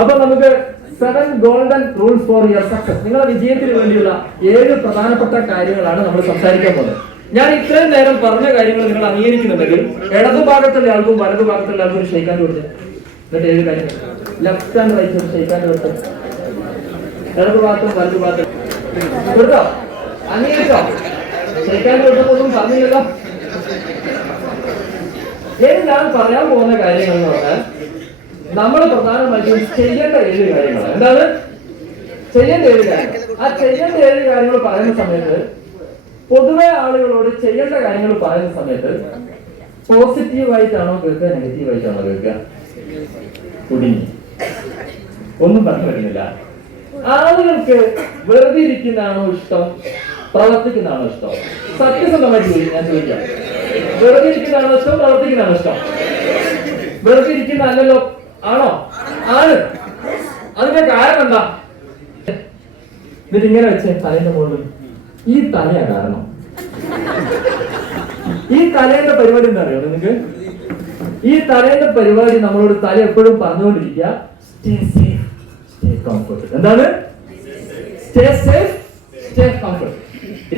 അപ്പൊ നമുക്ക് 7 golden rules for your success, നിങ്ങളുടെ വിജയത്തിന് വേണ്ടിയുള്ള 7 പ്രധാനപ്പെട്ട കാര്യങ്ങളാണ് നമ്മൾ സംസാരിക്കാൻ പോകുന്നത്. ഞാൻ ഇത്രയും നേരം പറഞ്ഞ കാര്യങ്ങൾ നിങ്ങൾ അംഗീകരിക്കുന്നുണ്ടെങ്കിൽ ഇടതുഭാഗത്തുള്ള ആൾക്കും വലതുഭാഗത്തുള്ള ആൾക്കും ഒരു ഷെയ്ക്കാൻ കൊടുത്ത്, എന്നിട്ട് 7 കാര്യങ്ങൾ ലെഫ്റ്റ് ആൻഡ് റൈറ്റ് ഒരു ഷെയ്ക്കാൻ കൊടുത്ത്, ഇടതുഭാഗത്തും വലതുഭാഗത്തും കൊടുത്തോ, അംഗീകരിച്ചോ? ഷെയ്ക്കാൻ കൊടുത്തൊന്നും പറഞ്ഞില്ലല്ലോ. ഞാൻ പറയാൻ പോകുന്ന കാര്യങ്ങൾ എന്ന് പറഞ്ഞാൽ നമ്മൾ പ്രധാനമായിട്ടും ചെയ്യേണ്ട 7 കാര്യങ്ങൾ. എന്താണ് ചെയ്യേണ്ട 7 കാര്യങ്ങൾ? ആ ചെയ്യേണ്ട 7 കാര്യങ്ങൾ പറയുന്ന സമയത്ത് പൊതുവെ ആളുകളോട് ചെയ്യേണ്ട കാര്യങ്ങൾ പറയുന്ന സമയത്ത് പോസിറ്റീവായിട്ടാണോ കേൾക്കുക, നെഗറ്റീവായിട്ടാണോ കേൾക്കുക? കുടുങ്ങി, ഒന്നും പറഞ്ഞു വരുന്നില്ല. ആളുകൾക്ക് വെറുതെ ഇരിക്കുന്നതാണോ ഇഷ്ടം, പ്രവർത്തിക്കുന്നതാണോ ഇഷ്ടം? സത്യസന്ധമായിട്ട് ഞാൻ ചോദിക്കാം, വെറുതെ ഇരിക്കുന്നതാണോ ഇഷ്ടം, പ്രവർത്തിക്കുന്നതാണോ ഇഷ്ടം? വെറുതെ ഇരിക്കുന്ന അല്ലല്ലോ, ആണോ? ആണ്. അതിന്റെ കാരണം എന്താ? ഇതിങ്ങനെ വെച്ച് തലേന്റെ മുകളിൽ ഈ തലയാ കാരണം. ഈ തലേന്റെ പരിപാടി എന്താ അറിയോ നിങ്ങൾക്ക്? ഈ തലേന്റെ പരിപാടി നമ്മളോട് തല എപ്പോഴും പറഞ്ഞുകൊണ്ടിരിക്കുക, സ്റ്റേ സേഫ്, സ്റ്റേ കംഫർട്ട്. എന്താണ്? Stay safe, stay comfort.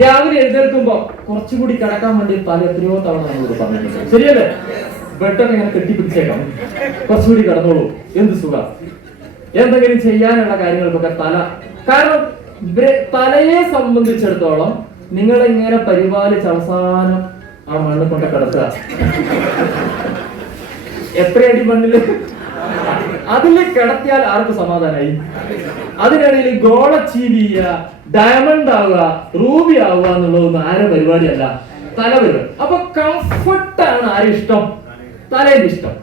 രാവിലെ എഴുന്നേൽക്കുമ്പോ കുറച്ചുകൂടി കിടക്കാൻ വേണ്ടി തല എത്രയോ തവണ നമ്മളോട് പറഞ്ഞിട്ടുണ്ട്, ശരിയല്ലേ? ബെഡൊക്കെ ഇങ്ങനെ കെട്ടിപ്പിടിച്ചേക്കാം, കുറച്ചുകൂടി കിടന്നോളൂ, എന്ത് സുഖം. എന്തെങ്കിലും ചെയ്യാനുള്ള കാര്യങ്ങൾക്കൊക്കെ തല, കാരണം തലയെ സംബന്ധിച്ചിടത്തോളം നിങ്ങളെ ഇങ്ങനെ പരിപാലിച്ച് അവസാനം ആ മണ്ണ് കൊണ്ട് കിടത്തുക. എത്രയടി മണ്ണില് അതില് കിടത്തിയാൽ ആർക്ക് സമാധാനമായി? അതിനിടയിൽ ഗോൾ അച്ചീവ് ചെയ്യുക, ഡയമണ്ട് ആവുക, റൂബി ആവുക എന്നുള്ളതൊന്നും ആരെ പരിപാടിയല്ല, തല പരിപാടി. അപ്പൊ കംഫർട്ടാണ് ആരും ഇഷ്ടം? തലയുടെ ഇഷ്ടം.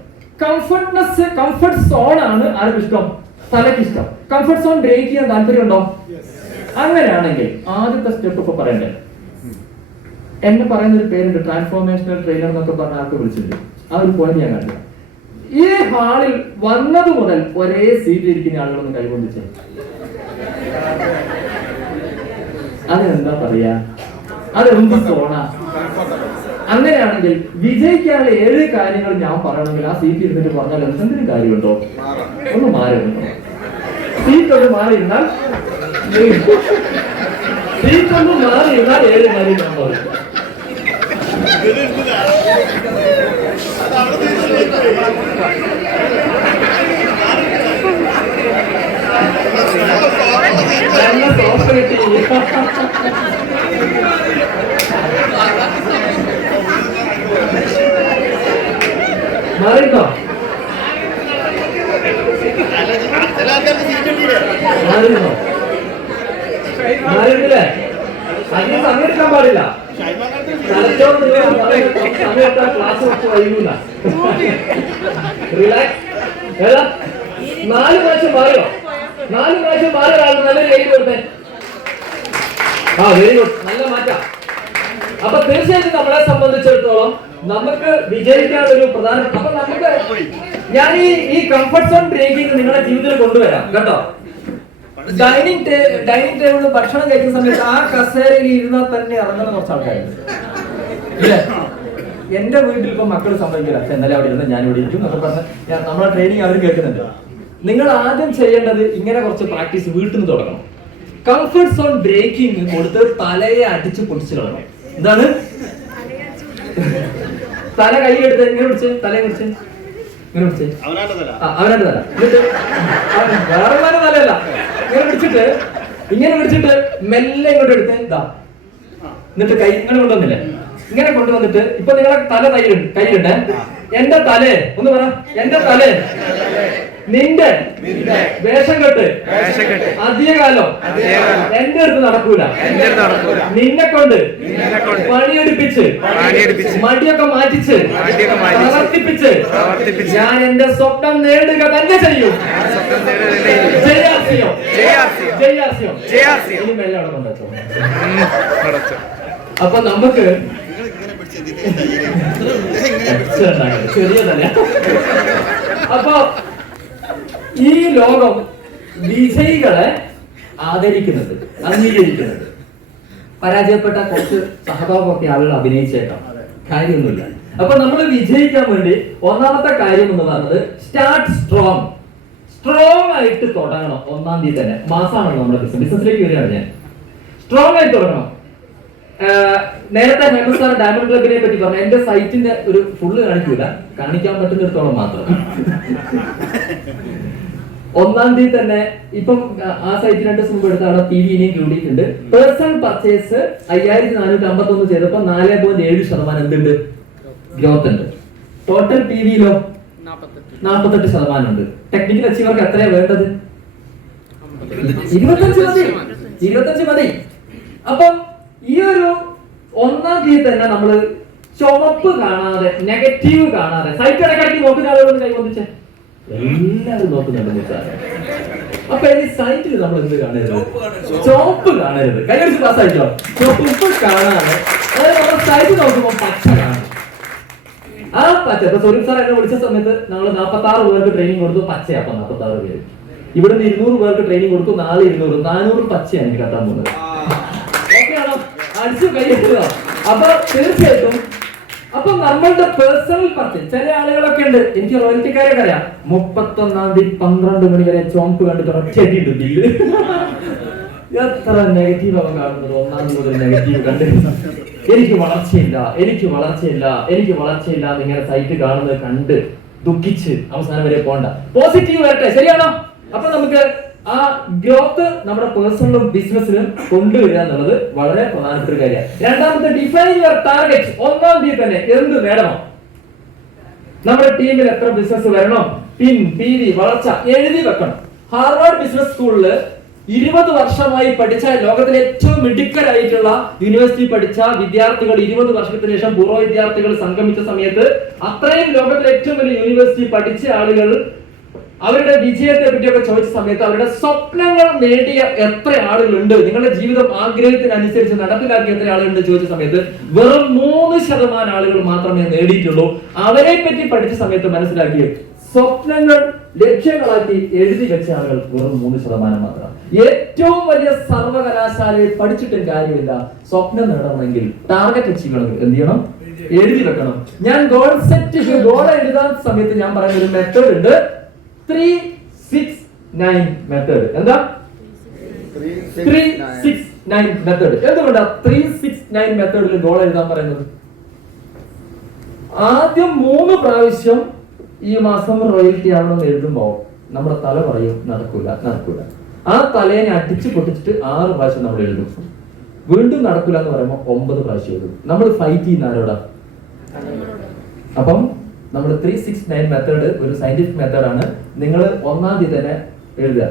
കംഫർട്ട്നെസ്, കംഫർട്ട് സോൺ ആണ് ആർക്കും ഇഷ്ടം? തലയ്ക്ക് ഇഷ്ടം. കംഫർട്ട് സോൺ ബ്രേക്ക് ചെയ്യാൻ താല്പര്യമുണ്ടോ? അങ്ങനെയാണെങ്കിൽ ആദ്യത്തെ സ്റ്റെപ്പ് ഇപ്പൊ പറയണ്ടേ? എന്നെ പറയുന്ന ഒരു പേരുണ്ട്, ട്രാൻസ്ഫോർമേഷണൽ ട്രെയിനർ എന്നൊക്കെ പറഞ്ഞ ആൾക്ക് വിളിച്ചിട്ടുണ്ട്. ആ ഒരു പോയിന്റ് ഞാൻ കണ്ടില്ല. ഈ ഹാളിൽ വന്നത് മുതൽ ഒരേ സീറ്റിൽ ഇരിക്കുന്ന ആളുകളൊന്നും കൈകൊണ്ടിച്ചേ, അതെന്താ പറയാ? അതെന്ത് സോണാ? അങ്ങനെയാണെങ്കിൽ വിജയിക്കാനുള്ള 7 കാര്യങ്ങൾ ഞാൻ പറയണമെങ്കിൽ ആ സീറ്റ് ഇരുന്നിട്ട് പറഞ്ഞാൽ എന്തെങ്കിലും കാര്യമുണ്ടോ? ഒന്ന് മാറിയിരുന്നോ? സീറ്റ് ഒന്ന് മാറിയിരുന്നാൽ 7 കാര്യം ഞാൻ പറയും. മാറിട്ടോ? മാറിയിരുന്നോ? മാറിയിട്ടില്ലേ? അതിന് സമയമെടുക്കാൻ പാടില്ല. സമയത്ത് ക്ലാസ് വെച്ച് വൈകുന്ന റിലാക്സ്. 4 പ്രാവശ്യം മാറിയോ? 4 പ്രാവശ്യം മാറിയ ഒരാൾ നല്ല എഴുതി കൊടുത്തേ. ആ, വെരി ഗുഡ്, നല്ല മാറ്റം. അപ്പൊ തീർച്ചയായിട്ടും നമ്മളെ സംബന്ധിച്ചിടത്തോളം നമുക്ക് വിജയിക്കാനൊരു പ്രധാനപ്പെട്ട, അപ്പൊ നമുക്ക് ഞാൻ ഈ കംഫർട്ട് സോൺ ബ്രേക്കിംഗ് നിങ്ങളുടെ ജീവിതത്തിൽ കൊണ്ടുവരാം കേട്ടോ. ഡൈനിങ് ടേബിളിൽ ഭക്ഷണം കഴിക്കുന്ന സമയത്ത് ആ കസേരയിൽ ഇരുന്നാൽ തന്നെ ഇറങ്ങുന്ന കുറച്ച് ആൾക്കാരുണ്ട്, ഇല്ലേ? എന്റെ വീട്ടിൽ ഇപ്പൊ മക്കൾ സംഭവിക്കില്ല, എന്നാലും അവിടെ ഇരുന്ന് ഞാൻ ഇവിടെ ഇരിക്കും എന്നൊക്കെ പറഞ്ഞ് നമ്മളെ ട്രെയിനിങ് അവർ കേൾക്കുന്നുണ്ട്. നിങ്ങൾ ആദ്യം ചെയ്യേണ്ടത് ഇങ്ങനെ കുറച്ച് പ്രാക്ടീസ് വീട്ടിൽ നിന്ന് തുടങ്ങണം. കംഫർട്ട് സോൺ ബ്രേക്കിംഗ് കൊടുത്ത് തലയെ അടിച്ച് പൊടിച്ചു കളയണം. എന്താണ്? തല കൈയെടുത്ത് ഇങ്ങനെ പിടിച്ച്, തലയെ പിടിച്ച് ഇങ്ങനെ പിടിച്ച്, അവനാന്റെ തല, എന്നിട്ട് വേറെ തലയല്ല, ഇങ്ങനെ പിടിച്ചിട്ട് മെല്ലെ ഇങ്ങോട്ട് എടുത്ത് ഇതാ, എന്നിട്ട് കൈ ഇങ്ങനെ കൊണ്ടുവന്നില്ലേ, ഇങ്ങനെ കൊണ്ടുവന്നിട്ട് ഇപ്പൊ നിങ്ങളെ തല കൈയുണ്ട്. എന്റെ തലേ ഒന്ന് പറ, എന്റെ തലേ നിന്റെ വേഷം കെട്ട് അധികകാലം എന്റെ അടുത്ത് നടക്കൂല. നിന്നെ കൊണ്ട് പണിയെടുപ്പിച്ച് മടിയൊക്കെ മാറ്റിച്ച് പ്രവർത്തിപ്പിച്ച് ഞാൻ എന്റെ സ്വപ്നം നേടുക തന്നെ ചെയ്യും. അപ്പൊ നമുക്ക് ചെറിയതല്ല. അപ്പൊ ഈ ലോകം വിജയികളെ ആദരിക്കുന്നത്, അംഗീകരിക്കുന്നത്, പരാജയപ്പെട്ട കുറച്ച് സഹതാപമൊക്കെ ആളുകൾ അഭിനയിച്ചേക്കാം, കാര്യമൊന്നുമില്ല. അപ്പൊ നമ്മൾ വിജയിക്കാൻ വേണ്ടി ഒന്നാമത്തെ കാര്യം എന്ന് പറയുന്നത് സ്റ്റാർട്ട് സ്ട്രോങ്. സ്ട്രോങ് ആയിട്ട് തുടങ്ങണം. 1-ാം തീയതി തന്നെ, മാസമാണല്ലോ നമ്മുടെ ബിസിനസ്സിലേക്ക് വരികയാണ് ഞാൻ. സ്ട്രോങ് ആയിട്ട് തുടങ്ങണം. നേരത്തെ ഫേമസ് സാർ ഡയമണ്ട് ക്ലബിനെ പറ്റി പറഞ്ഞു. എന്റെ സൈറ്റിന്റെ ഒരു ഫുള്ള് കാണിക്കൂല, കാണിക്കാൻ പറ്റുന്നിടത്തോളം മാത്രം. 1-ാം തീയതി തന്നെ ഇപ്പം ആ സൈറ്റിൽ 2 ദിവസം മുമ്പ് എടുത്ത അവിടെ TV ഇനിയും കൂടിയിട്ടുണ്ട്. പേഴ്സണൽ പർച്ചേസ് 5451 ചെയ്തപ്പോ 4.7% എന്തുണ്ട്, ഗ്രോത്ത് ഉണ്ട്. ടോട്ടൽ PVയിലോ 48% ഉണ്ട്. ടെക്നിക്കൽ അച്ചീവർക്ക് എത്രയാ വേണ്ടത്? 25 മതി. അപ്പം ഈ ഒരു 1-ാം തീയതി തന്നെ നമ്മള് ചുവപ്പ് കാണാതെ, നെഗറ്റീവ് കാണാതെ, സൈറ്റ് ഇടയ്ക്കിടയ്ക്ക് നോക്കുന്ന ആളുകൾ കൈവന്നിച്ചേ, എല്ലാവരും നോക്കുന്നുണ്ട്. അപ്പൊ ഈ സൈറ്റിൽ നമ്മൾ എന്ത് കാണരുത്? ചുവപ്പ് കാണരുത്. കൈയടിച്ച് പാസ്സായിട്ടോ. ചുവപ്പ് കാണാതെ നമ്മൾ സൈറ്റ് നോക്കുമ്പോൾ പച്ച കാണും. ആ പച്ച, ഇപ്പൊ സ്വരൂപ് സാർ എന്നെ വിളിച്ച സമയത്ത് നമ്മൾ 46 പേർക്ക് ട്രെയിനിങ് കൊടുത്തു, പച്ചയാ. അപ്പൊ 46 പേര് ഇവിടുന്ന് 200 പേർക്ക് ട്രെയിനിങ് കൊടുത്തു, 400 പച്ചയാണ് എനിക്ക് കത്താൻ പോകുന്നത്. ഓക്കെ ആണോ? അടിച്ചു കൈയ്യോ. അപ്പൊ തീർച്ചയായിട്ടും അപ്പൊ നമ്മളുടെ പേഴ്സണൽ പർച്ചേസ്, ചില ആളുകളൊക്കെ ഉണ്ട്, എനിക്ക് റോയൽറ്റിക്കാരൊക്കെ അറിയാം, 31-ാം തീയതി 12 മണി വരെ ചോമ്പ് കണ്ടിട്ട് ഒറ്റയിട്ടുണ്ട് ബില്ല്. എത്ര നെഗറ്റീവ് അവൻ കാണുന്നത്. 1-ാം തീയതി മുതൽ നെഗറ്റീവ് കണ്ട് എനിക്ക് വളർച്ചയില്ല ഇങ്ങനെ സൈറ്റ് കാണുന്നത് കണ്ട് ദുഃഖിച്ച് അവസാനം വരെ പോണ്ട. പോസിറ്റീവ് വരട്ടെ, ശരിയാണോ? അപ്പൊ നമുക്ക് ആ ഗ്രോത്ത് നമ്മുടെ പേഴ്സണലും ബിസിനസ്സിലും കൊണ്ടുവരിക എന്നുള്ളത് വളരെ പ്രധാനപ്പെട്ട ഒരു കാര്യമാണ്. രണ്ടാമത്തെ, ഡിഫൈൻ യുവർ ടാർഗറ്റ്. 1-ാം തീയതി തന്നെ എന്ത് നേടണം, നമ്മുടെ ടീമിൽ എത്ര ബിസിനസ് വരണം, PV വളർച്ച എഴുതി വെക്കണം. ഹാർവാർഡ് ബിസിനസ് സ്കൂളില് 20 വർഷമായി പഠിച്ച, ലോകത്തിലെ ഏറ്റവും മിടുക്കരായിട്ടുള്ള യൂണിവേഴ്സിറ്റി പഠിച്ച വിദ്യാർത്ഥികൾ 20 വർഷത്തിന് ശേഷം പൂർവ്വ വിദ്യാർത്ഥികൾ സംഗമിച്ച സമയത്ത്, അത്രയും ലോകത്തിലെ ഏറ്റവും വലിയ യൂണിവേഴ്സിറ്റി പഠിച്ച ആളുകൾ അവരുടെ വിജയത്തെ പറ്റിയൊക്കെ ചോദിച്ച സമയത്ത് അവരുടെ സ്വപ്നങ്ങൾ നേടിയ എത്ര ആളുകളുണ്ട്, നിങ്ങളുടെ ജീവിതം ആഗ്രഹത്തിനനുസരിച്ച് നടപ്പിലാക്കിയ എത്ര ആളുകളുണ്ട് ചോദിച്ച സമയത്ത് വെറും 3% ആളുകൾ മാത്രമേ നേടിയിട്ടുള്ളൂ. അവരെ പറ്റി പഠിച്ച സമയത്ത് മനസ്സിലാക്കിയത് സ്വപ്നങ്ങൾ ലക്ഷ്യങ്ങളാക്കി എഴുതി വെച്ച ആളുകൾ വെറും 3% മാത്രം. ഏറ്റവും വലിയ സർവകലാശാലയിൽ പഠിച്ചിട്ടും കാര്യമില്ല. സ്വപ്നം നേടണമെങ്കിൽ, ടാർഗറ്റ് അച്ചീവ് ചെയ്യണമെങ്കിൽ എന്ത് ചെയ്യണം? എഴുതി വെക്കണം. ഞാൻ ഗോൾ എഴുതാൻ സമയത്ത് ഞാൻ പറയുന്ന ഒരു മെത്തേഡ് ഉണ്ട്, 3-6-9 മെത്തേഡ്. എന്താ 3-6-9 മെത്തേഡ്? എന്തുകൊണ്ടാ 3-6-9 മെത്തേഡിൽ ഗോൾ എഴുതാൻ പറയുന്നത്? ആദ്യം 3 പ്രാവശ്യം ഈ മാസം റോയൽറ്റി ആവണമെന്ന് എഴുതുമ്പോ നമ്മുടെ തല പറയും നടക്കൂല. ആ തലേനെ അടിച്ചു പൊട്ടിച്ചിട്ട് 6 പ്രാവശ്യം നമ്മൾ എഴുതും. വീണ്ടും നടക്കൂല എന്ന് പറയുമ്പോൾ 9 പ്രാവശ്യം എഴുതും. നമ്മൾ ഫൈറ്റ് ചെയ്യുന്ന ആരോടാ? അപ്പം നമ്മൾ 3-6-9 മെത്തേഡ് ഒരു സയന്റിഫിക് മെത്തേഡാണ്. നിങ്ങൾ 1-ാം തീയതി തന്നെ എഴുതുക.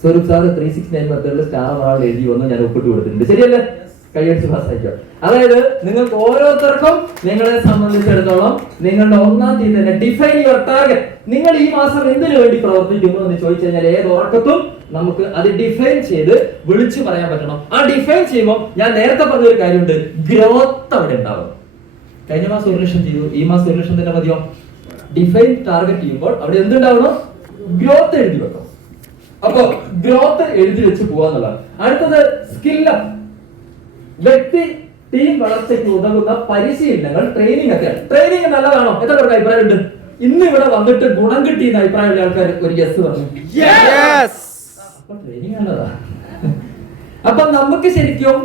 സ്വരൂപ് സാർ 3-6-9 മെത്തേഡിൽ സ്റ്റാർ ആൾ എഴുതി വന്ന് ഞാൻ ഒപ്പിട്ട് കൊടുത്തിട്ടുണ്ട്. ശരിയല്ലേ? കൈയടിച്ച് പാസ്സായിക്കോ. അതായത് നിങ്ങൾക്ക് ഓരോരുത്തർക്കും നിങ്ങളെ സംബന്ധിച്ചിടത്തോളം നിങ്ങളുടെ 1-ാം തീയതി തന്നെ ഡിഫൈൻ യുവർ ടാർഗറ്റ്. നിങ്ങൾ ഈ മാസം എന്തിനു വേണ്ടി പ്രവർത്തിക്കുന്നു എന്ന് ചോദിച്ചു കഴിഞ്ഞാൽ ഏത് ഉറക്കത്തും നമുക്ക് അത് ഡിഫൈൻ ചെയ്ത് വിളിച്ചു പറയാൻ പറ്റണം. ആ ഡിഫൈൻ ചെയ്യുമ്പോൾ ഞാൻ നേരത്തെ പറഞ്ഞൊരു കാര്യമുണ്ട്, ഗ്രോത്ത് അവിടെ ഉണ്ടാവും. കഴിഞ്ഞ മാസം 1 ലക്ഷം ചെയ്തു, ഈ മാസം 1 ലക്ഷം തന്നെ മതിയോ? ഡിഫൈൻ ടാർഗറ്റ് ചെയ്യുമ്പോൾ അവിടെ എന്തുണ്ടാവണം? ഗ്രോത്ത് എഴുതി വെക്കണം. അപ്പൊ ഗ്രോത്ത് എഴുതി വെച്ച് പോവാന്നുള്ളതാണ്. അടുത്തത് സ്കില്ലപ്പ്. വ്യക്തി ടീം വളർച്ചയ്ക്ക് ഉതകുന്ന പരിശീലനങ്ങൾ, ട്രെയിനിങ് ഒക്കെ. ട്രെയിനിങ് നല്ലതാണോ? എത്ര പേർക്ക് അഭിപ്രായമുണ്ട്? ഇന്ന് ഇവിടെ വന്നിട്ട് ഗുണം കിട്ടിയെന്ന് അഭിപ്രായമുള്ള ആൾക്കാർ ഒരു യെസ് പറഞ്ഞു. അപ്പൊ ട്രെയിനിങ് നല്ലതാ. അപ്പൊ നമുക്ക് ശരിക്കും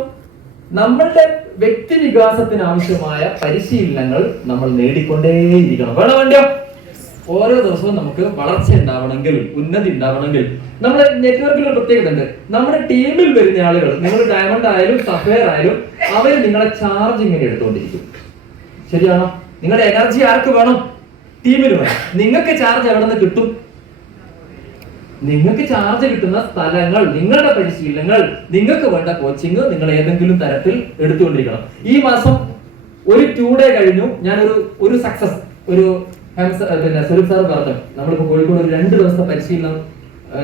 നമ്മളുടെ വ്യക്തി വികാസത്തിന് ആവശ്യമായ പരിശീലനങ്ങൾ നമ്മൾ നേടിക്കൊണ്ടേയിരിക്കണം. വേണ്ടോ? ഓരോ ദിവസവും നമുക്ക് വളർച്ച ഉണ്ടാവണമെങ്കിൽ, ഉന്നതി ഉണ്ടാവണമെങ്കിൽ നമ്മുടെ നെറ്റ്വർക്കിൽ ഒരു പ്രത്യേകത ഉണ്ട്. നമ്മുടെ ടീമിൽ വരുന്ന ആളുകൾ, നിങ്ങൾ ഡയമണ്ട് ആയാലും സഫയർ ആയാലും, അവർ നിങ്ങളെ ചാർജ് ഇങ്ങനെ എടുത്തുകൊണ്ടിരിക്കും. ശരിയാണോ? നിങ്ങളുടെ എനർജി ആർക്ക് വേണം? ടീമിന് വേണം. നിങ്ങൾക്ക് ചാർജ് എവിടെ നിന്ന് കിട്ടും? നിങ്ങൾക്ക് ചാർജ് കിട്ടുന്ന സ്ഥലങ്ങൾ, നിങ്ങളുടെ പരിശീലനങ്ങൾ, നിങ്ങൾക്ക് വേണ്ട കോച്ചിങ് നിങ്ങൾ ഏതെങ്കിലും തരത്തിൽ എടുത്തുകൊണ്ടിരിക്കണം. ഈ മാസം ഒരു 2 ഡേ കഴിഞ്ഞു. ഞാനൊരു സക്സസ് പിന്നെ സ്വരൂപ് സാർ പറഞ്ഞു, നമ്മളിപ്പോ കോഴിക്കോട് ഒരു 2 ദിവസത്തെ പരിശീലനം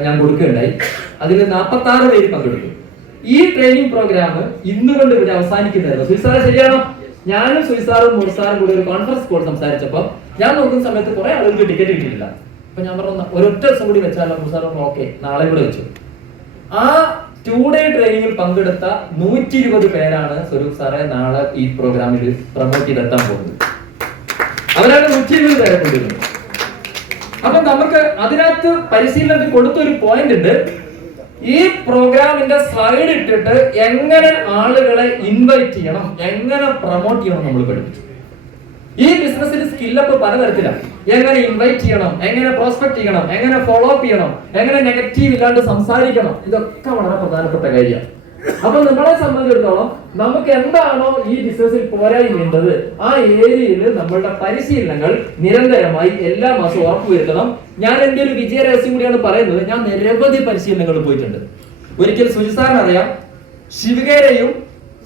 ഞാൻ കൊടുക്കുകയുണ്ടായി. അതിൽ 46 പേര് പങ്കെടുത്തു. ഈ ട്രെയിനിങ് പ്രോഗ്രാം ഇന്നുകൊണ്ട് ഇവിടെ അവസാനിക്കുന്നതായിരുന്നു. സുയിസാറ് ശരിയാണോ? ഞാനും സുയിസാറും മുർസാറും കൂടി ഒരു കോൺഫറൻസ് കോൾ സംസാരിച്ചപ്പോ ഞാൻ നോക്കുന്ന സമയത്ത് കുറെ ആളുകൾക്ക് ടിക്കറ്റ് കിട്ടിയിട്ടില്ല. അപ്പൊ ഞാൻ പറഞ്ഞു ഒരൊറ്റ ദിവസം കൂടി വെച്ചാലോ? മുർസാർ ഓക്കെ, നാളെ കൂടെ വെച്ചു. ആ 2 ഡേ ട്രെയിനിങ്ങിൽ പങ്കെടുത്ത 120 പേരാണ് സ്വരൂപ് സാറെ നാളെ ഈ പ്രോഗ്രാമിൽ പ്രൊമോട്ട് ചെയ്തെത്താൻ പോകുന്നത്. അവരാണ് 120 പേരെ കൊണ്ടുവരുന്നത്. അപ്പൊ നമുക്ക് അതിനകത്ത് പരിശീലനത്തിൽ കൊടുത്തൊരു പോയിന്റ് ഉണ്ട്. ഈ പ്രോഗ്രാമിന്റെ സ്ലൈഡ് ഇട്ടിട്ട് എങ്ങനെ ആളുകളെ ഇൻവൈറ്റ് ചെയ്യണം, എങ്ങനെ പ്രൊമോട്ട് ചെയ്യണം നമ്മൾ പഠിപ്പിച്ചു. ഈ ബിസിനസ്സിൽ സ്കില്ലപ്പ് പലതരത്തിലാണ്. എങ്ങനെ ഇൻവൈറ്റ് ചെയ്യണം, എങ്ങനെ പ്രോസ്പെക്ട് ചെയ്യണം, എങ്ങനെ ഫോളോ അപ്പ് ചെയ്യണം, എങ്ങനെ നെഗറ്റീവ് ഇല്ലാണ്ട് സംസാരിക്കണം, ഇതൊക്കെ വളരെ പ്രധാനപ്പെട്ട കാര്യമാണ്. അപ്പൊ നമ്മളെ സംബന്ധിച്ചിടത്തോളം നമുക്ക് എന്താണോ ഈ ബിസിനസ്സിൽ പോരായ്മയുള്ളത് ആ ഏരിയയിൽ നമ്മളുടെ പരിശീലനങ്ങൾ നിരന്തരമായി എല്ലാ മാസവും ഉറപ്പുവരുത്തണം. ഞാൻ എന്റെ ഒരു വിജയരഹസ്യം കൂടിയാണ് പറയുന്നത്. ഞാൻ നിരവധി പരിശീലനങ്ങൾ പോയിട്ടുണ്ട്. ഒരിക്കൽ സുജിസാറിന് അറിയാം, ശിവകേരയും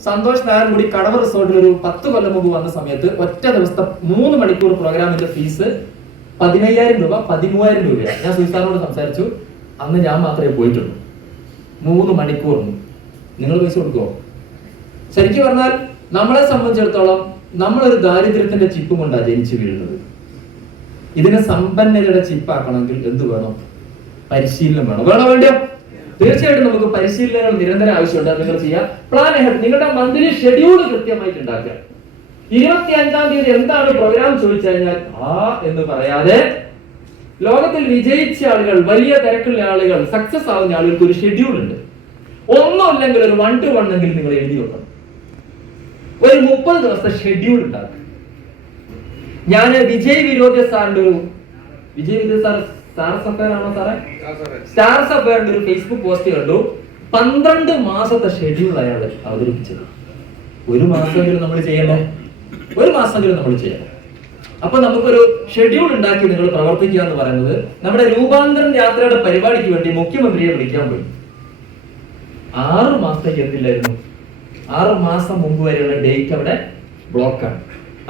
സന്തോഷ് നായരും കൂടി കടവ് റിസോർട്ടിൽ ഒരു 10 കൊല്ലം മുമ്പ് വന്ന സമയത്ത് ഒറ്റ ദിവസത്തെ 3 മണിക്കൂർ പ്രോഗ്രാമിന്റെ ഫീസ് 15,000 രൂപ 13,000 രൂപയാണ്. ഞാൻ സുജിസാറിനോട് സംസാരിച്ചു. അന്ന് ഞാൻ മാത്രമേ പോയിട്ടുള്ളൂ. 3 മണിക്കൂറിന് നിങ്ങൾ പൈസ കൊടുക്കുമോ? ശരിക്കും പറഞ്ഞാൽ നമ്മളെ സംബന്ധിച്ചിടത്തോളം നമ്മളൊരു ദാരിദ്ര്യത്തിന്റെ ചിപ്പ് കൊണ്ടാണ് ജനിച്ചു വീഴുന്നത്. ഇതിനെ സമ്പന്നതയുടെ ചിപ്പാക്കണമെങ്കിൽ എന്ത് വേണം? പരിശീലനം വേണം. വേണ്ടോ? തീർച്ചയായിട്ടും നമുക്ക് പരിശീലനങ്ങൾ നിരന്തരം ആവശ്യമുണ്ട്. നിങ്ങൾ ചെയ്യുക. പ്ലാൻ ഹെഡ്, നിങ്ങളുടെ മന്ത്ലി ഷെഡ്യൂൾ കൃത്യമായിട്ട് ഉണ്ടാക്കുക. 25-ാം തീയതി എന്താണ് പ്രോഗ്രാം ചോദിച്ചു കഴിഞ്ഞാൽ എന്ന് പറയാതെ, ലോകത്തിൽ വിജയിച്ച ആളുകൾ, വലിയ തിരക്കുള്ള ആളുകൾ, സക്സസ് ആവുന്ന ആളുകൾക്ക് ഒരു ഷെഡ്യൂൾ ഉണ്ട്. ഒന്നുമില്ലെങ്കിൽ ഒരു 1 to 1 എങ്കിലും നിങ്ങൾ എഴുതി വെക്കണം. ഒരു 30 ദിവസത്തെ ഷെഡ്യൂൾ ഉണ്ടാക്കുക. ഞാൻ വിജയ് വിരോധി സാറിന്റെ ഒരു സ്റ്റാർസ് അഫയറിന്റെ ഒരു ഫേസ്ബുക്ക് പോസ്റ്റ് കണ്ടു. 12 മാസത്തെ ഷെഡ്യൂൾ അയാൾ അവതരിപ്പിച്ചത്. 1 മാസമെങ്കിലും നമ്മൾ ചെയ്യണം. 1 മാസമെങ്കിലും നമ്മൾ ചെയ്യണം. അപ്പൊ നമുക്കൊരു ഷെഡ്യൂൾ ഉണ്ടാക്കി നിങ്ങൾ പ്രവർത്തിക്കുക എന്ന് പറയുന്നത്, നമ്മുടെ രൂപാന്തരം യാത്രയുടെ പരിപാടിക്ക് വേണ്ടി മുഖ്യമന്ത്രിയെ വിളിക്കാൻ പോയി 6 മാസത്തേക്ക് എന്തില്ലായിരുന്നു. 6 മാസം മുമ്പ് വരെയുള്ള ഡേറ്റ് അവിടെ ബ്ലോക്കാണ്.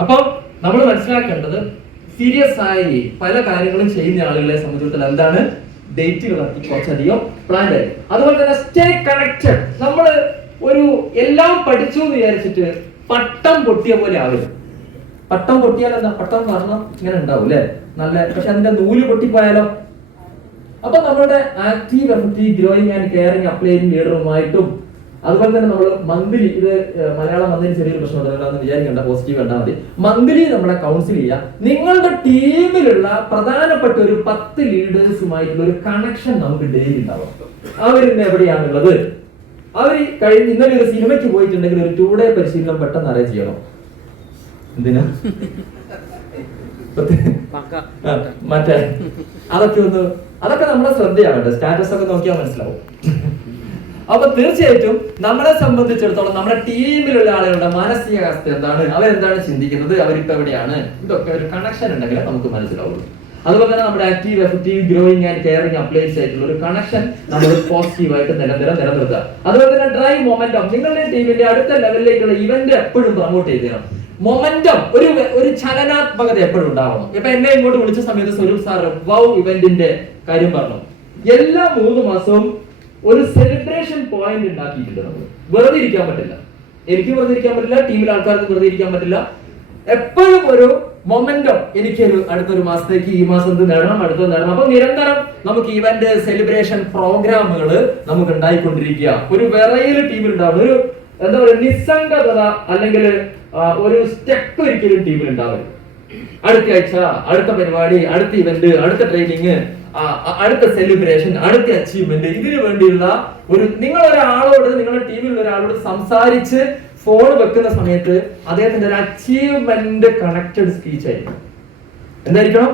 അപ്പൊ നമ്മൾ മനസ്സിലാക്കേണ്ടത്, സീരിയസ് ആയി പല കാര്യങ്ങളും ചെയ്യുന്ന ആളുകളെ സംബന്ധിച്ചിടത്തോളം എന്താണ്, ഡേറ്റുകൾ കുറച്ചധികം പ്ലാൻ ആയി. അതുപോലെ തന്നെ സ്റ്റേ കണക്റ്റഡ്. നമ്മൾ ഒരു എല്ലാം പഠിച്ചു എന്ന് വിചാരിച്ചിട്ട് പട്ടം പൊട്ടിയ പോലെ ആവില്ല. പട്ടം പൊട്ടിയാൽ എന്താ, പട്ടം കാരണം ഇങ്ങനെ ഉണ്ടാവും അല്ലെ, നല്ല. പക്ഷെ അതിന്റെ നൂല് പൊട്ടിപ്പോയാലോ? അപ്പൊ നമ്മുടെ active effective growing and caring applying ലീഡറുമായിട്ടും, അതുപോലെ തന്നെ നമ്മൾ മന്ത്ലി, ഇത് മലയാളം മന്ത്ലി ചെറിയൊരു പ്രശ്നമുണ്ടെന്ന് വിചാരിക്കേണ്ട, പോസിറ്റീവ് കണ്ടാൽ മതി. മന്ത്ലി നമ്മളെ കൗൺസിൽ ചെയ്യുക. നിങ്ങളുടെ ടീമിലുള്ള പ്രധാനപ്പെട്ട ഒരു 10 ലീഡേഴ്സുമായിട്ടുള്ള ഒരു കണക്ഷൻ നമുക്ക് ഡെയിലി ഉണ്ടാവും. അവരിന്ന് എവിടെയാണുള്ളത്, അവർ കഴിഞ്ഞ ഇന്നലെ ഒരു സിനിമയ്ക്ക് പോയിട്ടുണ്ടെങ്കിൽ ഒരു 2 day പരിശീലനം പെട്ടെന്ന് അറേഞ്ച് ചെയ്യണം. എന്തിനാ? മറ്റേ അതൊക്കെ നമ്മുടെ ശ്രദ്ധയാവട്ടെ. സ്റ്റാറ്റസ് ഒക്കെ നോക്കിയാൽ മനസ്സിലാവും. അപ്പൊ തീർച്ചയായിട്ടും നമ്മളെ സംബന്ധിച്ചിടത്തോളം നമ്മുടെ ടീമിലുള്ള ആളുകളുടെ മാനസികാവസ്ഥ എന്താണ്, അവരെന്താണ് ചിന്തിക്കുന്നത്, അവരിപ്പോ എവിടെയാണ്, ഇതൊക്കെ ഒരു കണക്ഷൻ ഉണ്ടെങ്കിൽ നമുക്ക് മനസ്സിലാവുള്ളൂ. അതുപോലെ തന്നെ നമ്മുടെ active effective growing and caring applies ആയിട്ടുള്ള ഒരു കണക്ഷൻ നമ്മൾ പോസിറ്റീവായിട്ട് നിലനിർത്തുക. അതുപോലെ തന്നെ ഡ്രൈവ് മൊമെന്റം. നിങ്ങളുടെ ടീമിന്റെ അടുത്ത ലെവലിലേക്കുള്ള ഇവന്റ് എപ്പോഴും പ്രൊമോട്ട് ചെയ്യണം. മൊമെന്റം, ഒരു ചലനാത്മകത എപ്പോഴും ഉണ്ടാവണം. ഇപ്പൊ എന്നെ ഇങ്ങോട്ട് വിളിച്ച സമയത്ത് സ്വരൂപ് സാർ വൗ ഇവന്റിന്റെ കാര്യം പറഞ്ഞു. എല്ലാ 3 മാസവും ഒരു സെലിബ്രേഷൻ പോയിന്റ് ഉണ്ടാക്കിയിട്ടുണ്ട്. നമ്മൾ വെറുതെ ഇരിക്കാൻ പറ്റില്ല. എനിക്ക് വെറുതെ ഇരിക്കാൻ പറ്റില്ല, ടീമിലെ ആൾക്കാർക്ക് വെറുതെ ഇരിക്കാൻ പറ്റില്ല. എപ്പോഴും ഒരു മൊമെന്റം, എനിക്കൊരു അടുത്തൊരു മാസത്തേക്ക് ഈ മാസം ഇത് നേടണം, അടുത്തത് നേടണം. അപ്പൊ നിരന്തരം നമുക്ക് ഇവന്റ് സെലിബ്രേഷൻ പ്രോഗ്രാമുകൾ നമുക്ക് ഉണ്ടായിക്കൊണ്ടിരിക്കുക. ഒരു വിറയൽ ടീമിൽ ഉണ്ടാവുന്ന ഒരു എന്താ പറയുക, നിസ്സംഗത അല്ലെങ്കിൽ ഒരു സ്റ്റെപ്പ് ഒരിക്കലും ടീമിൽ ഉണ്ടാവരുത്. അടുത്ത ആഴ്ച അടുത്ത പരിപാടി, അടുത്ത ഇവന്റ്, അടുത്ത ട്രെയിനിങ്, അടുത്ത സെലിബ്രേഷൻ, അടുത്ത അച്ചീവ്മെന്റ്, ഇതിനു വേണ്ടിയുള്ള ഒരു, നിങ്ങൾ ഒരാളോട്, നിങ്ങളുടെ ടീമിലുള്ള ഒരാളോട് സംസാരിച്ച് ഫോൺ വെക്കുന്ന സമയത്ത് അദ്ദേഹത്തിന്റെ ഒരു അച്ചീവ്മെന്റ് കണക്റ്റഡ് സ്പീച്ച് ആയിരിക്കും. എന്തായിരിക്കണം?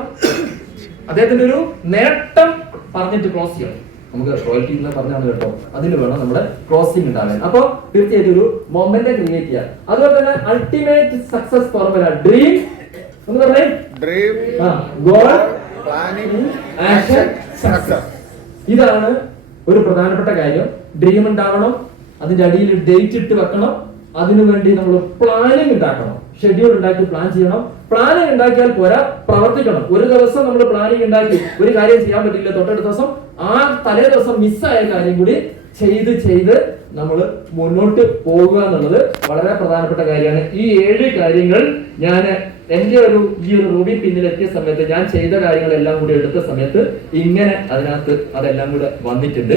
അദ്ദേഹത്തിന്റെ ഒരു നേട്ടം പറഞ്ഞിട്ട് ക്ലോസ് ചെയ്യണം. നമുക്ക് റോയൽറ്റി പറഞ്ഞാണ് കേട്ടോ, അതിൽ വേണം നമ്മുടെ ക്ലോസിംഗ് ഉണ്ടാകാൻ. അപ്പൊ തീർച്ചയായിട്ടും ഒരു മൊമെന്റ് ക്രിയേറ്റ് ചെയ്യാം. അതുപോലെ തന്നെ അൾട്ടിമേറ്റ് സക്സസ് ഫോർമുല, ഡ്രീം എന്ന് പറഞ്ഞേ, dream, goal, planning, action, success. ഇതാണ് ഒരു പ്രധാനപ്പെട്ട കാര്യം. ഡ്രീം ഉണ്ടാവണം, അതിന്റെ അടിയിൽ ഡേറ്റ് ഇട്ട് വെക്കണം, അതിനുവേണ്ടി നമ്മൾ പ്ലാനിങ് ഉണ്ടാക്കണം, ഷെഡ്യൂൾ ഉണ്ടാക്കി പ്ലാൻ ചെയ്യണം. പ്ലാനിങ് ഉണ്ടാക്കിയാൽ പോരാ, പ്രവർത്തിക്കണം. ഒരു ദിവസം നമ്മൾ പ്ലാനിങ് ഉണ്ടാക്കി ഒരു കാര്യം ചെയ്യാൻ പറ്റില്ല, തൊട്ടടുത്ത ദിവസം ആ തലേ ദിവസം മിസ്സായ കാര്യം കൂടി ചെയ്ത് നമ്മൾ മുന്നോട്ട് പോകുക എന്നുള്ളത് വളരെ പ്രധാനപ്പെട്ട കാര്യമാണ്. ഈ 7 കാര്യങ്ങൾ ഞാൻ എന്റെ ഈ ഒരു റൂബി പിന്നിലെത്തിയ സമയത്ത് ഞാൻ ചെയ്ത കാര്യങ്ങളെല്ലാം കൂടി എടുത്ത സമയത്ത് ഇങ്ങനെ അതിനകത്ത് അതെല്ലാം കൂടെ വന്നിട്ടുണ്ട്.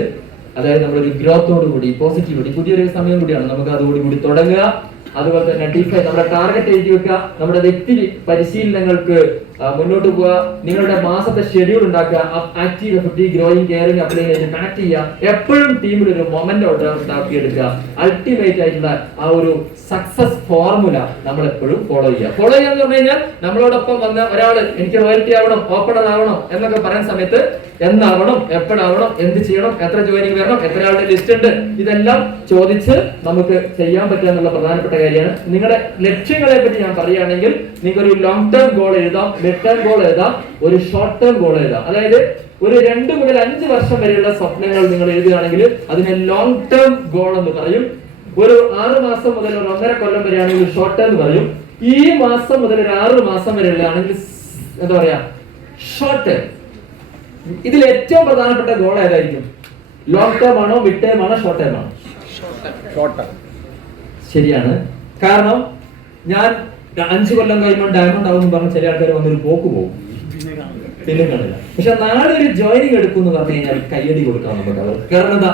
അതായത് നമ്മളൊരു ഗ്രോത്തോടു കൂടി, പോസിറ്റിവിറ്റി, പുതിയൊരു സമയം കൂടിയാണ്, നമുക്ക് അതോടുകൂടി തുടങ്ങുക. അതുപോലെ തന്നെ ഡിഫൈൻ, നമ്മുടെ ടാർഗറ്റ് എഴുതി വെക്കുക. നമ്മുടെ വ്യക്തി പരിശീലനങ്ങൾക്ക് മുന്നോട്ട് പോവുക. നിങ്ങളുടെ മാസത്തെ ഷെഡ്യൂൾ ഉണ്ടാക്കുക. ആക്റ്റീവ്, എഫക്റ്റീവ്, ഗ്രോയിങ്, കെയറിംഗ്, അപ്ലൈയിലേക്ക് കണക്ട് ചെയ്യുക. എപ്പോഴും ടീമിൽ ഒരു മൊമെന്റ് ഉണ്ടാക്കിയെടുക്കുക. അൾട്ടിമേറ്റ് ആയിട്ടുള്ള ആ ഒരു സക്സസ് ഫോർമുല നമ്മൾ എപ്പോഴും ഫോളോ ചെയ്യുക. ഫോളോ ചെയ്യാന്ന് പറഞ്ഞു കഴിഞ്ഞാൽ നമ്മളോടൊപ്പം വന്ന ഒരാൾ എനിക്ക് റോയൽറ്റി ആവണം, ഓപ്പണർ ആവണം എന്നൊക്കെ പറയുന്ന സമയത്ത് എന്നാവണം, എപ്പോഴാവണം, എന്ത് ചെയ്യണം, എത്ര ജോയിനിങ് വരണം, എത്ര ആളുടെ ലിസ്റ്റ് ഉണ്ട്, ഇതെല്ലാം ചോദിച്ച് നമുക്ക് ചെയ്യാൻ പറ്റുക എന്നുള്ള പ്രധാനപ്പെട്ട കാര്യമാണ്. നിങ്ങളുടെ ലക്ഷ്യങ്ങളെ പറ്റി ഞാൻ പറയുകയാണെങ്കിൽ നിങ്ങൾക്ക് ഒരു ലോങ് ടേം ഗോൾ എഴുതാം, മിഡ് ടേം ഗോൾ എഴുതാം, ഒരു ഷോർട്ട് ടേം ഗോൾ എഴുതാം. അതായത് ഒരു 2 മുതൽ 5 വർഷം വരെയുള്ള സ്വപ്നങ്ങൾ നിങ്ങൾ എഴുതുകയാണെങ്കിൽ അതിനെ ലോങ് ടേം ഗോൾ എന്ന് പറയും. ഒരു 6 മാസം മുതൽ ഒരു 1.5 കൊല്ലം വരെയാണെങ്കിൽ ഷോർട്ട് ടേം എന്ന് പറയും. ഈ മാസം മുതൽ ഒരു 6 മാസം വരെയുള്ളതാണെങ്കിൽ എന്താ പറയാ, ഷോർട്ട് ടേം. ഇതിൽ ഏറ്റവും പ്രധാനപ്പെട്ട ഗോൾ ഏതായിരിക്കും? ലോങ് ടേം ആണോ, മിഡ് ടേം ആണോ, ഷോർട്ട് ടേം ആണോ? Short term. ശരിയാണ്. കാരണം ഞാൻ 5 കൊല്ലം കഴിയുമ്പോൾ ഡയമണ്ട് ആവും എന്ന് പറഞ്ഞ ചില ആൾക്കാർ വന്നൊരു പോക്ക് പോകും, പിന്നെ കാണില്ല. പക്ഷെ നാളെ ഒരു ജോയിനിങ് എടുക്കും എന്ന് പറഞ്ഞു കഴിഞ്ഞാൽ കയ്യടി കൊടുക്കാം നമുക്ക് അവർ. കാരണം എന്താ,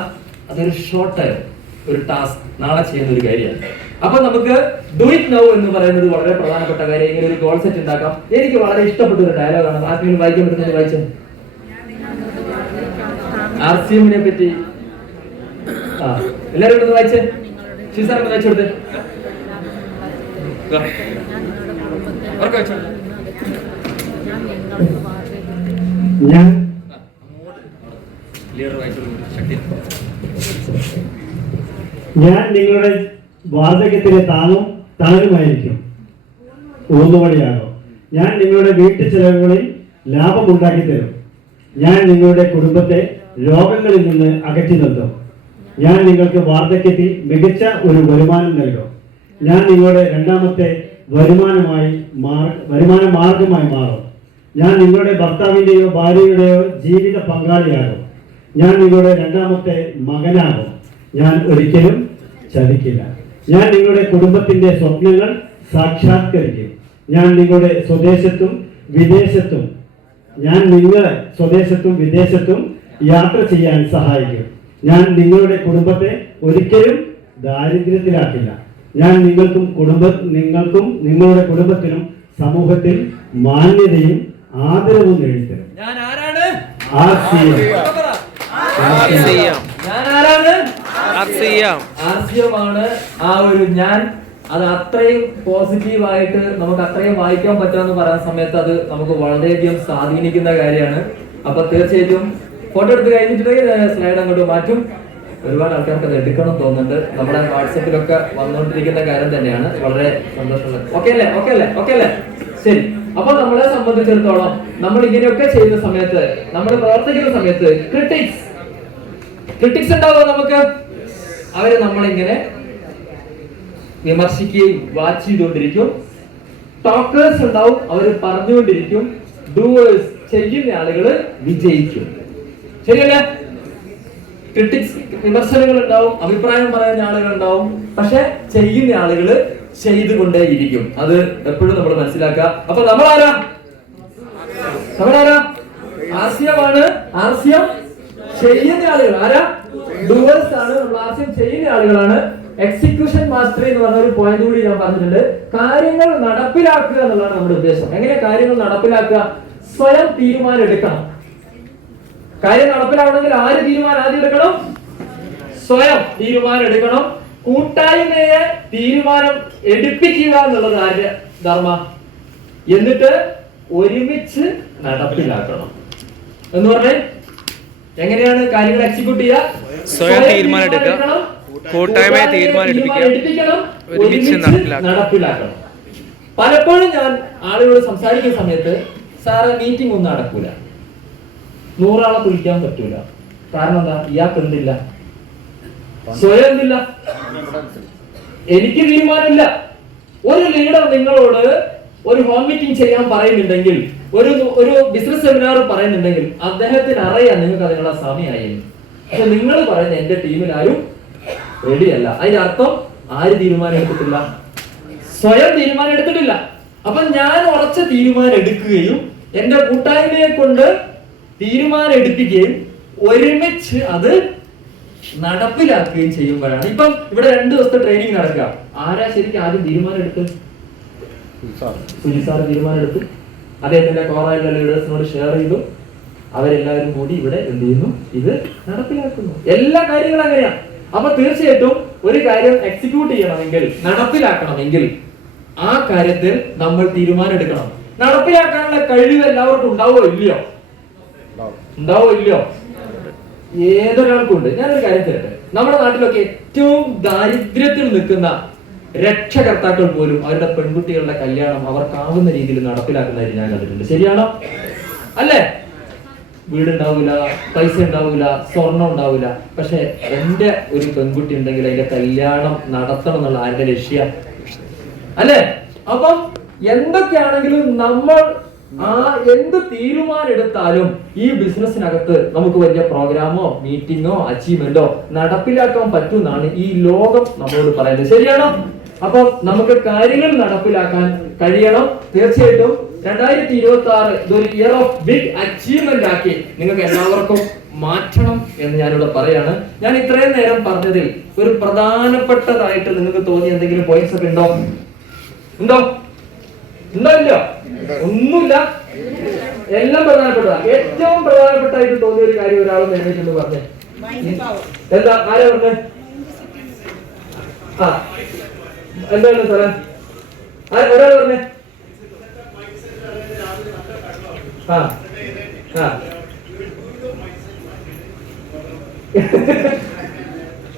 അതൊരു ഷോർട്ട് ടൈം, ഒരു ടാസ്ക്, നാളെ ചെയ്യുന്ന ഒരു കാര്യമാണ്. അപ്പൊ നമുക്ക് ഡു ഇറ്റ് നൗ എന്ന് പറയുന്നത് വളരെ പ്രധാനപ്പെട്ട കാര്യം. ഇങ്ങനെ ഒരു ഗോൾ സെറ്റ് ഉണ്ടാക്കാം. എനിക്ക് വളരെ ഇഷ്ടപ്പെട്ട ഒരു ഡയലോഗാണ്. ആർക്കെങ്കിലും വായിക്കാൻ പറ്റുന്നത് വായിച്ചത്? RCM പറ്റി എല്ലാവരും ഒന്ന് വായിച്ചേ. ഷിസാർ വായിച്ചു കൊടുത്തേ. ഞാൻ നിങ്ങളുടെ വാർദ്ധക്യത്തിലെ താങ്ങുമായിരിക്കും, ഊന്നുവടിയാകും. ഞാൻ നിങ്ങളുടെ വീട്ടു ചെലവുകളിൽ ലാഭമുണ്ടാക്കി തരും. ഞാൻ നിങ്ങളുടെ കുടുംബത്തെ രോഗങ്ങളിൽ നിന്ന് അകറ്റി നിർത്തും. ഞാൻ നിങ്ങൾക്ക് വാർദ്ധക്യത്തിൽ മികച്ച ഒരു വരുമാനം നൽകും. ഞാൻ നിങ്ങളുടെ രണ്ടാമത്തെ വരുമാന മാർഗമായി മാറും. ഞാൻ നിങ്ങളുടെ ഭർത്താവിൻ്റെയോ ഭാര്യയുടെയോ ജീവിത പങ്കാളിയാകും. ഞാൻ നിങ്ങളുടെ രണ്ടാമത്തെ മകനാകും. ഞാൻ ഒരിക്കലും ചതിക്കില്ല. ഞാൻ നിങ്ങളുടെ കുടുംബത്തിന്റെ സ്വപ്നങ്ങൾ സാക്ഷാത്കരിക്കും. ഞാൻ നിങ്ങളുടെ സ്വദേശത്തും വിദേശത്തും യാത്ര ചെയ്യാൻ സഹായിക്കും. ഞാൻ നിങ്ങളുടെ കുടുംബത്തെ ഒരിക്കലും ദാരിദ്ര്യത്തിലാക്കില്ല. ഞാൻ നിങ്ങൾക്കും നിങ്ങളുടെ കുടുംബത്തിനും സമൂഹത്തിൽ മാന്യതയും ആദരവും നേടിത്തരും. ഞാൻ ആരാണ്? ആർസിയമാണ് ആ ഒരു ഞാൻ. അത് അത്രയും പോസിറ്റീവായിട്ട് നമുക്ക് അത്രയും വായിക്കാൻ പറ്റാന്ന് പറയുന്ന സമയത്ത് അത് നമുക്ക് വളരെയധികം സ്വാധീനിക്കുന്ന കാര്യമാണ്. അപ്പൊ തീർച്ചയായിട്ടും ഫോട്ടോ എടുത്ത് കഴിഞ്ഞിട്ടുണ്ടെങ്കിൽ സ്ലൈഡ് അങ്ങോട്ട് മാറ്റും. ഒരുപാട് ആൾക്കാർക്ക് അത് എടുക്കണം തോന്നുന്നുണ്ട്. നമ്മുടെ വാട്സപ്പിലൊക്കെ വന്നുകൊണ്ടിരിക്കുന്ന കാര്യം തന്നെയാണ്. വളരെ സന്തോഷമുള്ളത്. ഓക്കെ അല്ലേ? ശരി. അപ്പൊ നമ്മളെ സംബന്ധിച്ചിടത്തോളം നമ്മൾ ഇങ്ങനെയൊക്കെ ചെയ്യുന്ന സമയത്ത്, നമ്മൾ പ്രവർത്തിക്കുന്ന സമയത്ത് ക്രിട്ടിക്സ് ഉണ്ടാവുക. നമുക്ക് അവര് നമ്മളിങ്ങനെ വിമർശിക്കുകയും വാച്ച് ചെയ്തുകൊണ്ടിരിക്കും. ടോക്കേഴ്സ് ഉണ്ടാവും, അവര് പറഞ്ഞുകൊണ്ടിരിക്കും. ഡൂവേഴ്സ്, ചെയ്യുന്ന ആളുകള് വിജയിക്കും. ശരിയല്ലേ? ക്രിട്ടിക്സ്, വിമർശനങ്ങൾ ഉണ്ടാവും, അഭിപ്രായം പറയുന്ന ആളുകൾ ഉണ്ടാവും, പക്ഷെ ചെയ്യുന്ന ആളുകള് ചെയ്തുകൊണ്ടേയിരിക്കും. അത് എപ്പോഴും നമ്മൾ മനസ്സിലാക്കുക. അപ്പൊ നമ്മളാരാ? ആർസിയമാണ്. ആർസിയം ചെയ്യുന്ന ആളുകൾ ആരാ? ഡൂവേഴ്സ് ആണ്. നമ്മൾ ആർസിയം ചെയ്യുന്ന ആളുകളാണ്. എക്സിക്യൂഷൻ മാസ്റ്ററി എന്ന് പറഞ്ഞ ഒരു പോയിന്റ് കൂടി ഞാൻ പറഞ്ഞിട്ടുണ്ട്. കാര്യങ്ങൾ നടപ്പിലാക്കുക എന്നുള്ളതാണ് നമ്മുടെ ഉദ്ദേശം. എങ്ങനെ കാര്യങ്ങൾ നടപ്പിലാക്കുക? സ്വയം തീരുമാനം എടുക്കണം. കാര്യം നടപ്പിലാവണമെങ്കിൽ ആര് തീരുമാനം ആദ്യം എടുക്കണം? സ്വയം തീരുമാനം എടുക്കണം. കൂട്ടായ്മയെ തീരുമാനം എടുപ്പിക്കുക എന്നുള്ളത് ആരുടെ ധർമ്മ? എന്നിട്ട് ഒരുമിച്ച് നടപ്പിലാക്കണം എന്ന് പറഞ്ഞേ. എങ്ങനെയാണ് കാര്യങ്ങൾ എക്സിക്യൂട്ട് ചെയ്യുക? സ്വയം തീരുമാനം എടുക്കണം, കൂട്ടായ്മയെ തീരുമാനം എടുപ്പിക്കണം, ഒരുമിച്ച് നടപ്പിലാക്കണം. പലപ്പോഴും ഞാൻ ആളുകളോട് സംസാരിക്കുന്ന സമയത്ത്, സാറ് മീറ്റിംഗ് ഒന്നും നടക്കൂല, 100 ആളെ വിളിക്കാൻ പറ്റൂല. കാരണം എന്താ? ഇയാൾക്ക് എന്തില്ല? സ്വയം എന്തില്ല? എനിക്ക് തീരുമാനമില്ല. ഒരു ലീഡർ നിങ്ങളോട് ഒരു ഹോം മീറ്റിംഗ് ചെയ്യാൻ പറയുന്നുണ്ടെങ്കിൽ, ഒരു ബിസിനസ് സെമിനാർ പറയുന്നുണ്ടെങ്കിൽ, അദ്ദേഹത്തിന് അറിയാം നിങ്ങൾക്ക് അതിനുള്ള സമയമായി. പക്ഷെ നിങ്ങൾ പറയുന്ന എന്റെ ടീമിൽ ആരും റെഡിയല്ല. അതിന്റെ അർത്ഥം ആര് തീരുമാനം എടുത്തിട്ടില്ല? സ്വയം തീരുമാനം എടുത്തിട്ടില്ല. അപ്പൊ ഞാൻ ഉറച്ച തീരുമാനം എടുക്കുകയും എന്റെ കൂട്ടായ്മയെ കൊണ്ട് തീരുമാനം എടുപ്പിക്കുകയും ഒരുമിച്ച് അത് നടപ്പിലാക്കുകയും ചെയ്യുമ്പോഴാണ്. ഇപ്പം ഇവിടെ 2 ദിവസത്തെ ട്രെയിനിങ് നടക്കുക. ആരാ ശരിക്കും ആദ്യം തീരുമാനം എടുത്ത്? സാർ തീരുമാനം എടുത്ത്. അദ്ദേഹത്തിന്റെ കോറയിലെ ലീഡേഴ്സിനോട് ഷെയർ ചെയ്തു. അവരെല്ലാവരും കൂടി ഇവിടെ എന്ത് ചെയ്യുന്നു? ഇത് നടപ്പിലാക്കുന്നു. എല്ലാ കാര്യങ്ങളും അങ്ങനെയാണ്. അപ്പൊ തീർച്ചയായിട്ടും ഒരു കാര്യം എക്സിക്യൂട്ട് ചെയ്യണമെങ്കിൽ, നടപ്പിലാക്കണമെങ്കിൽ ആ കാര്യത്തിൽ നമ്മൾ തീരുമാനം എടുക്കണം. നടപ്പിലാക്കാനുള്ള കഴിവ് എല്ലാവർക്കും ഉണ്ടാവോ ഇല്ലയോ? ഉണ്ടാവോ ഇല്ലയോ? ഏതൊരാൾക്കും ഉണ്ട്. ഞാനൊരു കാര്യം തരട്ടെ. നമ്മുടെ നാട്ടിലൊക്കെ ഏറ്റവും ദാരിദ്ര്യത്തിൽ നിൽക്കുന്ന രക്ഷകർത്താക്കൾ പോലും അവരുടെ പെൺകുട്ടികളുടെ കല്യാണം അവർക്കാവുന്ന രീതിയിൽ നടപ്പിലാക്കുന്നതായിട്ട് ഞാൻ കണ്ടിട്ടുണ്ട്. ശരിയാണോ? അല്ലേ? വീടുണ്ടാവില്ല, പൈസ ഉണ്ടാവില്ല, സ്വർണം ഉണ്ടാവില്ല, പക്ഷെ എന്റെ ഒരു പെൺകുട്ടി ഉണ്ടെങ്കിൽ അതിന്റെ കല്യാണം നടത്തണം എന്നുള്ള ആരുടെ ലക്ഷ്യം അല്ലേ? അപ്പം എന്തൊക്കെയാണെങ്കിലും നമ്മൾ എന്ത് തീരുമാനം എടുത്താലും ഈ ബിസിനസ്സിനകത്ത് നമുക്ക് വലിയ പ്രോഗ്രാമോ മീറ്റിങ്ങോ അച്ചീവ്മെന്റോ നടപ്പിലാക്കാൻ പറ്റുമെന്നാണ് ഈ ലോകം നമ്മളോട് പറയുന്നത്. ശരിയാണോ? അപ്പൊ നമുക്ക് കാര്യങ്ങൾ നടപ്പിലാക്കാൻ കഴിയണം. തീർച്ചയായിട്ടും 2026 ഇതൊരു ഇയർ ഓഫ് ബിഗ് അച്ചീവ്മെന്റ് ആക്കി നിങ്ങൾക്ക് എല്ലാവർക്കും മാറ്റണം എന്ന് ഞാനിവിടെ പറയാണ്. ഞാൻ ഇത്രയും നേരം പറഞ്ഞതിൽ ഒരു പ്രധാനപ്പെട്ടതായിട്ട് നിങ്ങൾക്ക് തോന്നിയ എന്തെങ്കിലും പോയിന്റ്സ് ഒക്കെ ഉണ്ടോ? ഉണ്ടോ? ഇല്ല? ഒന്നുമില്ല. എല്ലാം പ്രധാനപ്പെട്ടതാ. ഏറ്റവും പ്രധാനപ്പെട്ടായിട്ട് തോന്നിയ ഒരു കാര്യം ഒരാൾ നേടിയിട്ടുണ്ട് പറഞ്ഞേ. എന്താ? ആരാ പറഞ്ഞേ? എന്താണ് സാറേ? ഒരാൾ പറഞ്ഞേ.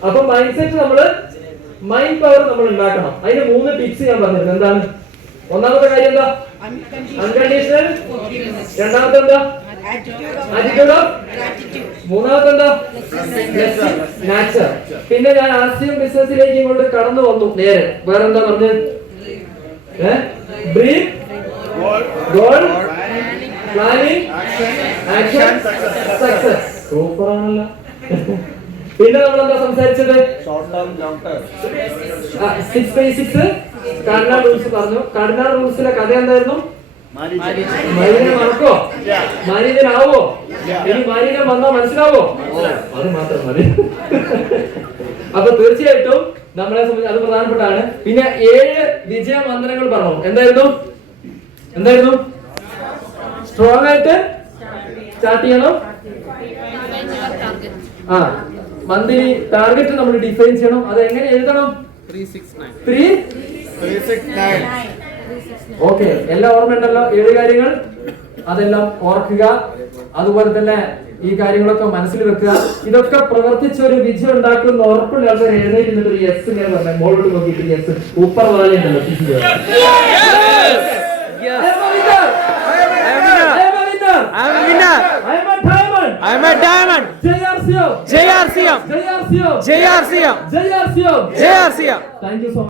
അപ്പൊ മൈൻഡ് സെറ്റ് മൈൻഡ് പവർ നമ്മൾ ഉണ്ടാക്കണം. അതിന് 3 ടിപ്സ് ഞാൻ പറഞ്ഞിരുന്നു. എന്താണ്? ഒന്നാമത്തെ കാര്യം എന്താ? അൺകണ്ടീഷണൽ. രണ്ടാമത്തെ എന്താ? Attitude of. മൂന്നാമത്തെ എന്താ? നാച്ചർ. പിന്നെ ഞാൻ ആശയം ബിസിനസ്സിലേക്ക് ഇങ്ങോട്ട് കടന്നു വന്നു നേരെ. വേറെന്താ പറഞ്ഞത്? Breath, goal, planning, action, success. Super ആണല്ലോ. പിന്നെ നമ്മൾ എന്താ സംസാരിച്ചത്? 6x6 കാർഡിനൽ റൂൾസ് പറഞ്ഞു. കാർഡിനൽ റൂൾസിലെ കഥ എന്തായിരുന്നു? മരീനെ മറക്കോ? മരീനാവോ? ഇനി മരീനെ വന്നാ മനസ്സിലാവോ? അത് മാത്രം മതി. അപ്പൊ തീർച്ചയായിട്ടും നമ്മളെ സംബന്ധിച്ച് അത് പ്രധാനപ്പെട്ടാണ്. പിന്നെ 7 വിജയ മന്ത്രങ്ങൾ പറഞ്ഞു. എന്തായിരുന്നു? സ്ട്രോങ് ആയിട്ട് സ്റ്റാർട്ട് ചെയ്യണം. മന്ത്ലി ടാർഗറ്റ് നമ്മൾ ഡിഫൈൻ ചെയ്യണം. അത് എങ്ങനെ എഴുതണം? 369. ഓക്കെ, എല്ലാം ഓർമ്മയുണ്ടല്ലോ? 7 കാര്യങ്ങൾ. അതെല്ലാം ഓർക്കുക. അതുപോലെ തന്നെ ഈ കാര്യങ്ങളൊക്കെ മനസ്സിൽ വെക്കുക. ഇതൊക്കെ പ്രവർത്തിച്ച ഒരു വിജയം ഉണ്ടാക്കുന്ന ഉറപ്പുള്ള ആൾക്കാർ എഴുന്നേറ്റ് ഒരു യെസ് ഞാൻ പറഞ്ഞ മോളോട് നോക്കിയിട്ട് yes ഊപ്പർ വാലയുണ്ടല്ലോ. I'm a diamond. JRCM. Thank you so much.